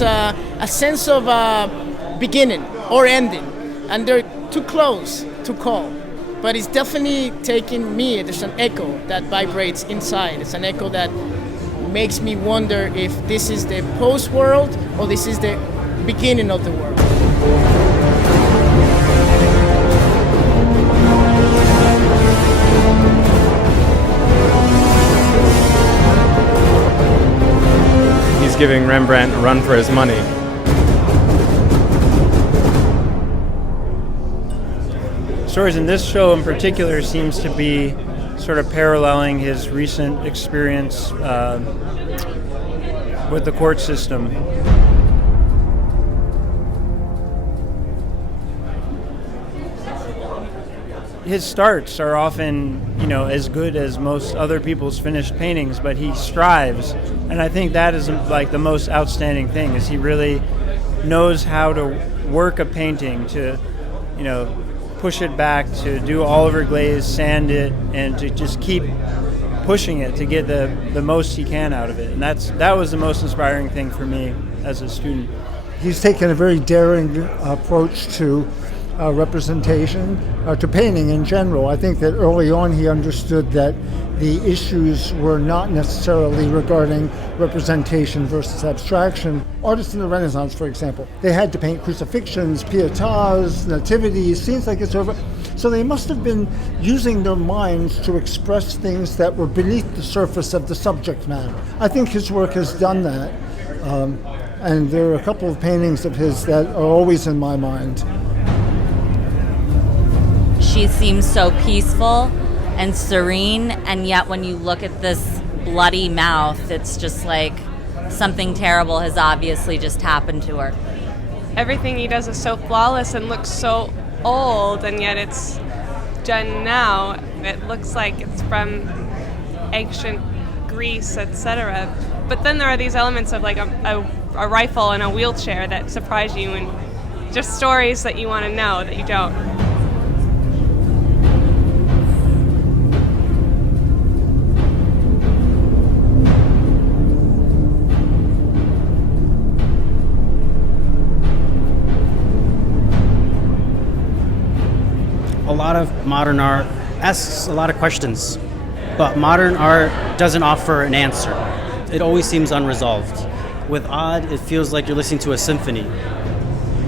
there's a sense of beginning or ending, and they're too close to call. But it's definitely taking me, there's an echo that vibrates inside. It's an echo that makes me wonder if this is the post-world or this is the beginning of the world. He's giving Rembrandt a run for his money. Stories in this show in particular seems to be sort of paralleling his recent experience with the court system. His starts are often, as good as most other people's finished paintings, but he strives, and I think that is like the most outstanding thing, is he really knows how to work a painting, to, push it back, to do Oliver Glaze, sand it, and to just keep pushing it to get the most he can out of it. And that was the most inspiring thing for me as a student. He's taken a very daring approach to representation, to painting in general. I think that early on he understood that the issues were not necessarily regarding representation versus abstraction. Artists in the Renaissance, for example, they had to paint crucifixions, pietas, nativities, scenes like this over. So they must have been using their minds to express things that were beneath the surface of the subject matter. I think his work has done that. And there are a couple of paintings of his that are always in my mind. She seems so peaceful and serene, and yet when you look at this bloody mouth, it's just like something terrible has obviously just happened to her. Everything he does is so flawless and looks so old, and yet it's done now. It looks like it's from ancient Greece, etc. But then there are these elements of like a rifle and a wheelchair that surprise you, and just stories that you want to know that you don't. A lot of modern art asks a lot of questions, but modern art doesn't offer an answer. It always seems unresolved. With Odd, it feels like you're listening to a symphony.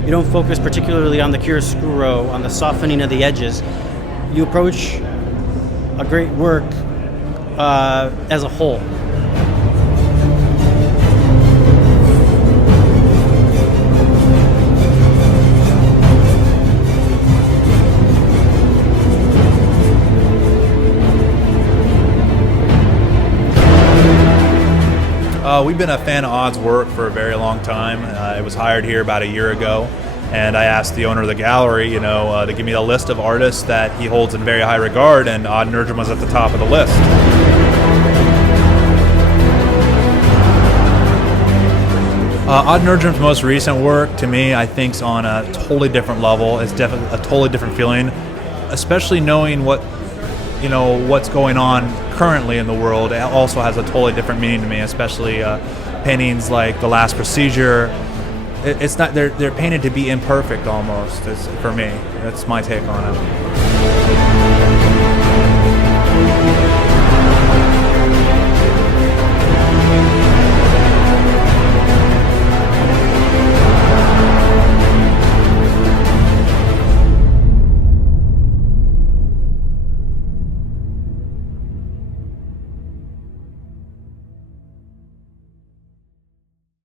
You don't focus particularly on the chiaroscuro, on the softening of the edges. You approach a great work as a whole. We've been a fan of Odd's work for a very long time. I was hired here about a year ago, and I asked the owner of the gallery, to give me a list of artists that he holds in very high regard, and Odd Nerdrum was at the top of the list. Odd Nerdrum's most recent work, to me, I think is on a totally different level. It's definitely a totally different feeling, especially knowing what's going on currently in the world. It also has a totally different meaning to me, especially paintings like The Last Procedure. It's not they're painted to be imperfect almost. For me, that's my take on it.